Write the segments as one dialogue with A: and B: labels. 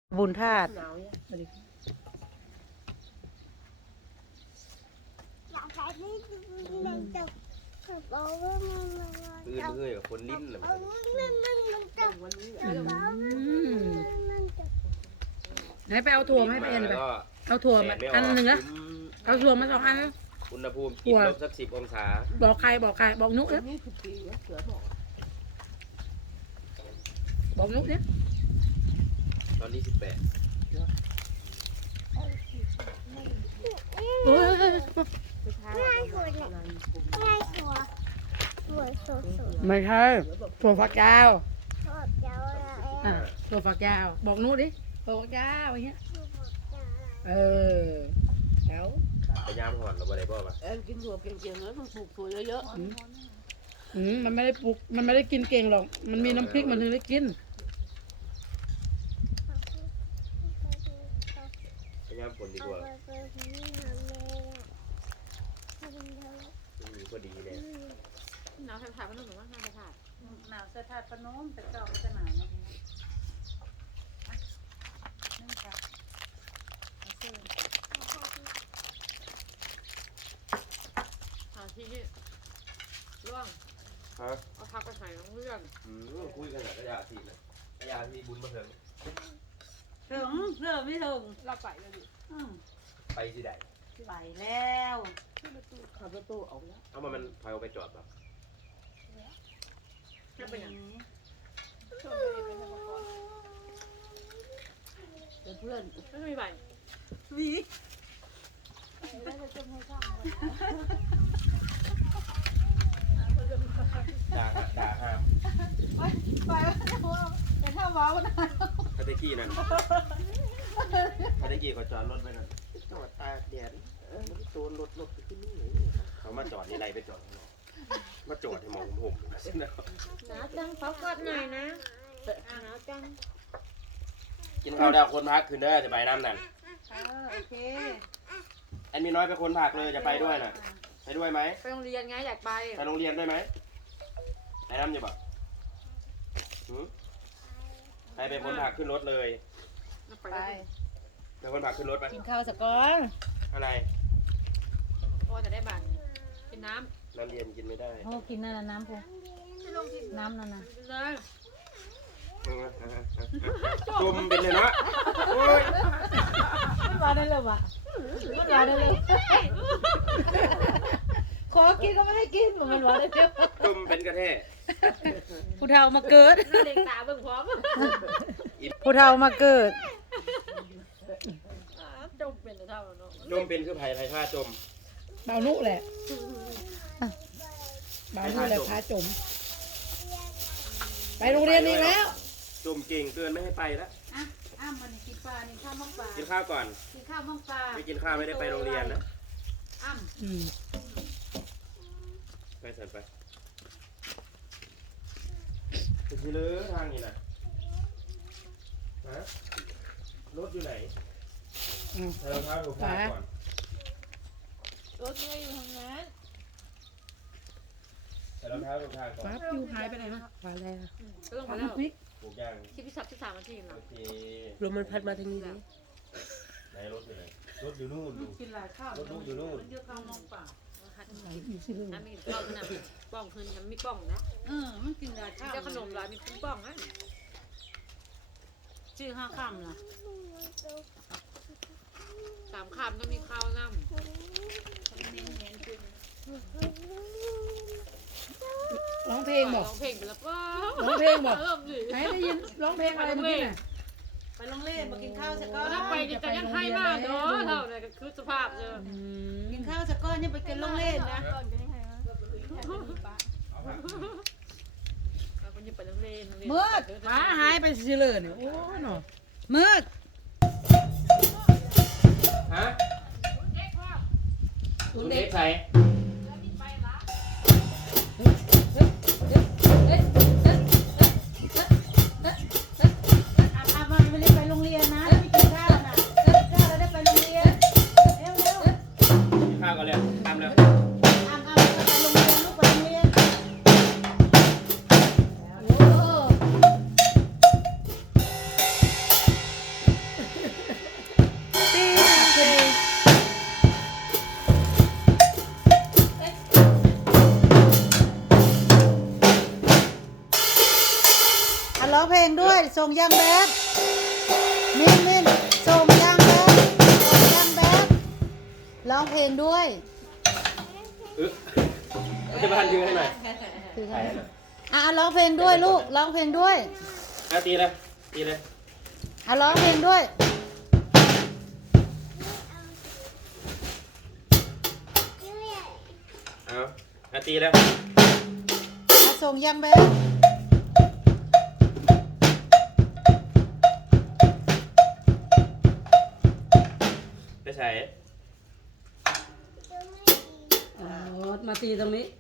A: บุญธาตุ
B: เมื่อยกับคนลิ้นนะ
A: ไหนไปเอาถั่วมาให้ไปเอ็นไปเอาถั่วมาอันหนึ่งนะเอาถั่วมา2 อัน
B: อุณหภูมิติดลบสัก10 องศา
A: บอกใครบอกนุ๊กนะบอกนุ๊กเนี่ย
B: ตอนนี้18
A: ไม่ใช่ถั่วฝักยาวถั่วฝักยาวบอกนุ๊กดิถั่วฝักยาวอย่างเงี้ยแล้ว
B: พยายามหอนเราบ่ได้บ่ป่ะ
C: กินถั่วเก่งๆแล้วต้องปลูกถั่วเยอะ
A: ๆมันไม่ได้ปลูกมันไม่ได้กินเก่งหรอกมันมีน้ำพริกมันถึงได้กิน
B: พยายามผลดีกว่ามีพอดีเลย
D: หนาวถาดพนมหรือว่าหนาวถาด
C: หนาวถาดพนมแต่เจ้าจะหนาวนี่
D: ที่ร่วงเอาพักไปใส่น้องเรื่อง
B: คุยกันกับกระยาทีนะกระยาทีบุญมาถึง
C: ไม่ถึง
D: เราไปแล้วดิ
B: ไปสิได้
C: ไปแล้วขับรถตู้ออกแล้ว
B: เอามันพายไปจอดป่ะ
D: นั่นเป็นอย่าง
C: เพื่อน
D: ไม่มีใบ
C: มี
B: ด่าห้าม
C: ไปแต่ถ้าว้าวนะ
B: คาเตกี้นั่นคาเตกี้เขาจอดรถไว้นั่นจอดตาแดดโซนรถที่นี่เขามาจอดในไรไปจอดมาจอดให้มองผมสินะ
D: หนาวจังขอกอดหน่อยนะหนาวจัง
B: กินข้าวดาวคนพักคืนเด้อจะไปน้ำนั่น
C: โอเค
B: แอนมีน้อยเป็นคนพักเลยจะไปด้วยน่ะไปด้วยไหม
D: ไปโรงเรียนไงอยากไป
B: ไปโรงเรียนได้ไหมไปน้ำจะบอกใครเป็นคนผักขึ้นรถเลย
D: ไป
B: เป็นคนผักขึ้นรถไป
C: กินข้าวสักก้อน
B: อะไร
D: พอจะได้บาทกินน้
B: ำเย็นกินไม่ได้
C: โอ้กินนั่นน้ำพวกน้ำนั่นนะ
D: เลย
B: จมเป็นเลยนะโอ้ย
C: มาได้เลยวะมาได้เลยขอกินก็ไม่ให้กินมันมาได้เดียว
B: จมเป็นกระแทก
A: ผู้เฒ่ามาเกิด
D: เด็กตาเบิ่งพร้อม
A: ผู้เฒ่ามาเกิด
D: จมเป็นเท่าเนาะ
B: จมเป็นคือไผ่ผ้าจม
A: เบานุแหละเบานุแหละพาจมไปโรงเรียนอีกแล้ว
B: จมเก่งเกินไม่ให้ไปแล้ว
C: มันกินปลากินข้าวมังปลา
B: กินข้าวก่อน
C: กินข้าวมังปลา
B: ไม่กินข้าวไม่ได้ไปโรงเรียนนะไปเสร็จไปคือเลยทางนี้นะฮะรถอยู่ไหนใส่รองเท้าถูกทางก่อน
D: รถไม่อยู่ทางนั้น
B: ใส่รองเท้าถูกทางก่อน
A: ฟ้าปิวหายไปไหนมาฟ้าแล้ว
D: ต้องมาแล้ว
B: ปลูกย่าง
D: คลิปที่3 นาทีนะ
B: โอเค
A: ลมมันพัดมาทางนี้เลย
B: ไหนรถอยู่ไหนรถอยู่นู่น
C: กินหลายข้าว
B: รถลูกอยู่นู่น
C: เยอะข้าวมังปลา
D: น้ำมีป้องนะป้องคืนยังมีป้องนะ
C: มันกินหลายข้าว
D: เจ้าขนมร้านมีป้องนะ
C: ชื่อ5 ค่ำนะ
D: 3 ค่ำต้องมีข้าวน้ำ
A: ร้องเพลงบอก
D: ร้องเพลงไปแล้วป้า
A: ร้องเพลงบอกไหนได้ยินร้องเพลงอะไรเมื่อกี้น่ะ
C: ไปโรงเรียนมากินข้าวสักก้อน
D: ถ้าไปจะยังให้มากเนาะเท่าเนี่ยคือสภาพเลย
C: กินข้าวสักก้อนยังไปกินโรงเรียนนะ
A: มืดฟ้าหายไปสิเลยเนี่ยโอ้หนอมืด
B: ฮะคุณเด็กใส่
C: ไม่ได้ไปโรงเรียนนะไม่กินข้าวนะข้าวเราได้ไปโรงเรียนเร็ว
B: ข้าวก็เลยตามเลย
C: ไปโรงเรียนลูกไปโรงเรียนส่งยังแบดมินส่งยังแบดส่งยังแบดร้องเพลงด้วย
B: จะมาทันยืนให้หน่อย
C: ถือให้ร้องเพลงด้วยลูกร้องเพลงด้วย
B: ตีเลยตีเลย
C: ร้องเพลงด้วย
B: เอาตีแล้ว
C: ส่งยังแบด
B: ไปใส่
A: อ๋อมาตีตรงนี้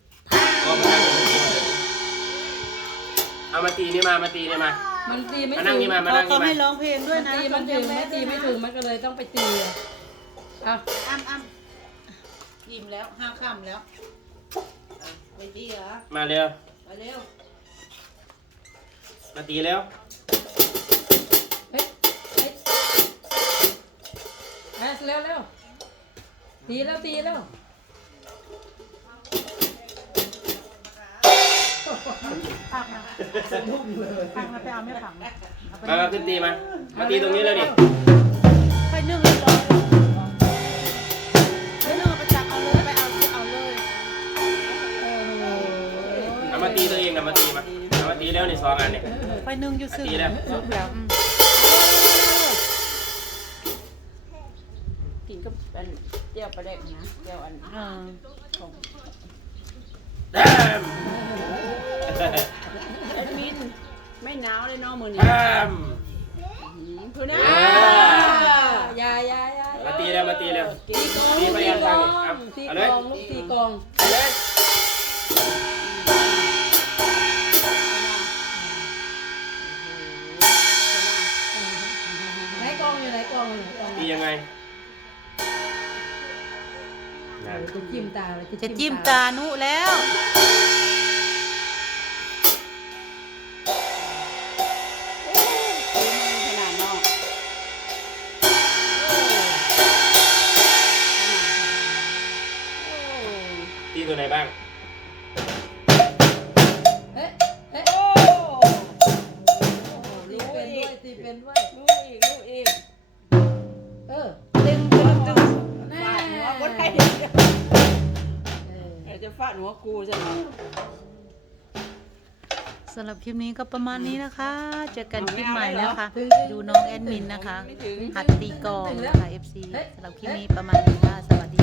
B: เอามาตีนี่มาตีนี่มา
A: มันตีไม่
B: มา
A: ถึ
B: นั่ง
A: ง
B: นี่มา
C: เขาให้ร้องเพลงด้วยนะ
A: ตีมันถึงไม่ตีไม่ถึงมันก็เลยต้องไปตีอ่ะ
C: อ้ำยิ้มแล้วห้าค่ำแล้วไปดีเหรอ
B: มาเร็ว
C: ไปเร็ว
B: มาตีแล้ว
A: เฮ้ยเร็วตีแล้ว
C: ผักนะผักนะไปเอาไม่ผักนะ
B: มาขึ้นตีมาตีตรงนี้เลยดิ
C: ไปนึ่งเรียบร้อยไปนึ่งไปจับเอาเลยไปเอาเลย
B: เอามาตีตัวเองนะมาตีมาเอามาตีแล้วนี่2 อันนี่
C: ไปนึ่งอยู่ซึ้ง
B: ตีแล้ว
D: กินก็เป็นเจียวปลาแดกนะเจียวอันของ
B: แดม
D: แอดมินไม่หนาวเลยเนาะมือนี้
B: แดม
D: คือนะ
A: ยา
B: มาตีแล้วตี
A: ตี
B: ไป
A: ก
B: ยั
A: อง ง
B: ทาง
A: ตี
B: เอา
A: ก
B: เลย
A: องลูกตีกอง
B: เอาเลย
A: ไหนกองอยู่ไหนกอง
B: ตียังไง
A: จะจิ้มตาเลย
C: จะจิ้มตานุแล้ว
B: ตีตัวไหนบ้าง
A: เอ๊ะตีเป็นด้วย
D: ลูกอีก
C: ตึง
A: แน่
D: หัวคนไทยจะฟาดหัวกูใช่ไหม
C: สำหรับคลิปนี้ก็ประมาณนี้นะคะ เจอกันคลิปใหม่แล้วค่ะ ดูน้องแอดมินนะคะ หัดตีกลองนะคะ FC สำหรับคลิปนี้ประมาณนี้ค่ะ สวัสดี